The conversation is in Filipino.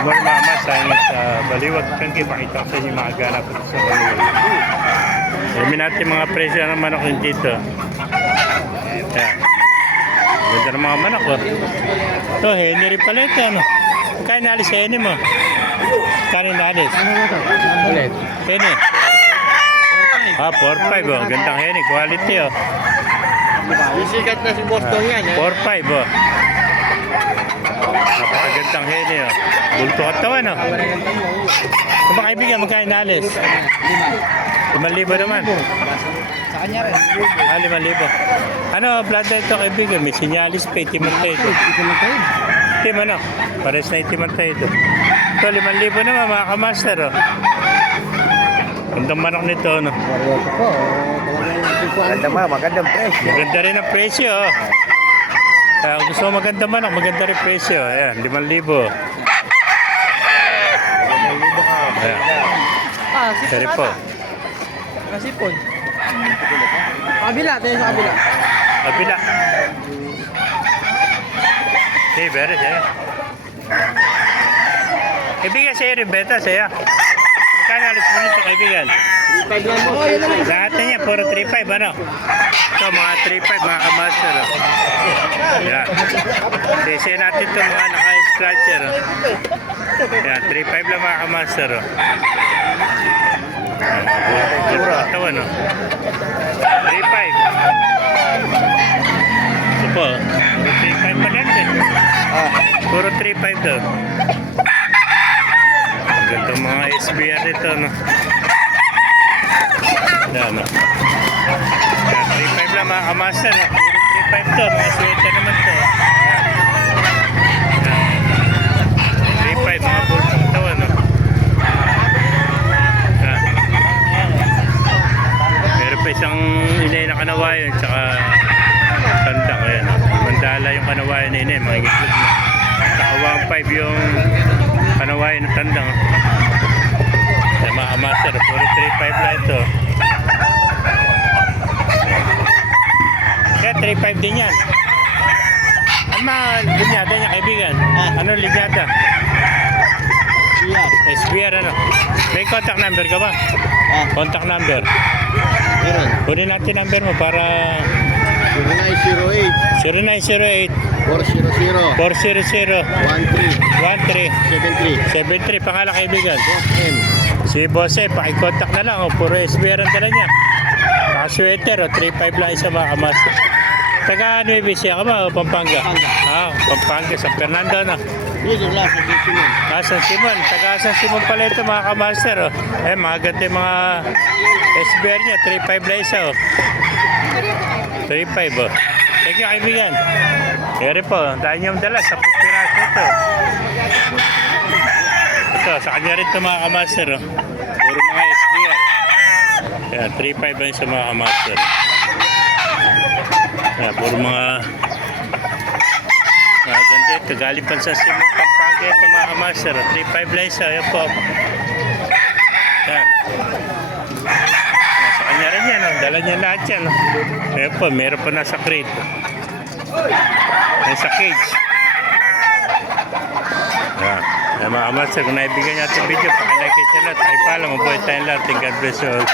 Good morning mama, sa Baliwag Kangki, pakita ko sa inyo yung mga ganap sa Baliwag. Alamin natin mga presyo ng manok yung dito. Ayan. Ganda ng mga manok oh. Ito, Henry pala ito ano. Kaya nalis sa Henry mo? Kaya nalis? Henry? Ah, 4-5 oh. Gandang Henry, quality oh. Sikat na si Boston yan eh. 4-5 oh. Napakagandang Henry oh. Bulto katawan oh. Kung ba kaibigan, magkain nalis? 5,000 naman. Sa kanya rin. Ah, 5,000. Ano, blood na ito kaibigan? May sinyalis pa, itimantay ito. Itim ano? Pares na itimantay ito. Ito, 5,000 naman mga kamaster oh. Gandang manok nito ano. Magandang presyo. Maganda rin ang presyo oh. Gusto mo maganda manok, maganda rin presyo. Ayan, 5,000. Ayan. Sorry po. Kasipon. Kabila, tayo sa kabila. Kabila. Hey, beres eh. Kaibigan sa'yo rin beta sa'yo. Magkano alis mo nito kaibigan? 3.5 lang po. Yun lang. Lahat na niya, puro 3.5 ano? Ito mga 3.5 mga kamaster. Oh. Yan. Sisi natin ito mga naka-scratcher. Oh. Yan, 3.5 lang mga kamaster. Oh. Puro katawan oh. 3.5. Ito po, puro 3.5 pa lang din. Puro 3.5 daw. Maganda mga SBR dito no. Yan no. Yan, 3.5 lang mga kamaster no. Puro 3.5 to, mga sweater naman to. Yan. 3.5 mga puro katawan no. Yan. Meron pa isang inay na kanawayan tsaka tandang ayan no. Mandala yung kanawayan na inay, mga itlog na. Tsaka 1.5 yung kanawayan ng tandang. Kaya mga master, puro 3.5 lang ito. Kaya 3.5 din yan. Ano mga linyada niya kaibigan? Ano linyada? SBR ano? May contact number ka ba? Contact number? Meron. Kunin natin number mo para 0908 0908 400 400 13 13 73 pangalan kaibigan. Boss M. Si Boss eh, pakikontak na lang. Oh, puro SBR ang dala niya. Naka-sweater, oh, 3.5 lang isa mga kamaster. Taga Nueva Ecija ka ba o Pampanga? Ah, Pampanga, San Fernando na. Dito lang sa Simon. San Simon, taga San Simon pala ito mga kamaster. Oh. Eh, mga ganda yung mga SBR niya, 3.5 lang isa. Oh. 3.5 oh. Thank you kaibigan. Kaya po, dahil niyong dala, 10 piraso ito. Ito, sa kanya rin ito mga kamaster. Oh. Puro mga SBR. Kaya 3.5 lang sa mga kamaster. Kaya puro mga ganda ito. Galing pa sa Simon Pampanga ito mga kamaster. 3.5 lang isa. Ayan po. Kaya. Sa kanya rin yan. Oh. Dala niya lahat yan. Oh. Ayan po, meron pa nasa crate. Ayan sa cage. Ayan. Mga kamaster, kung naibigyan niyo ating video, pakilike kayo sa lahat. Ay pala, mabuhay tayong lahat. God bless you all.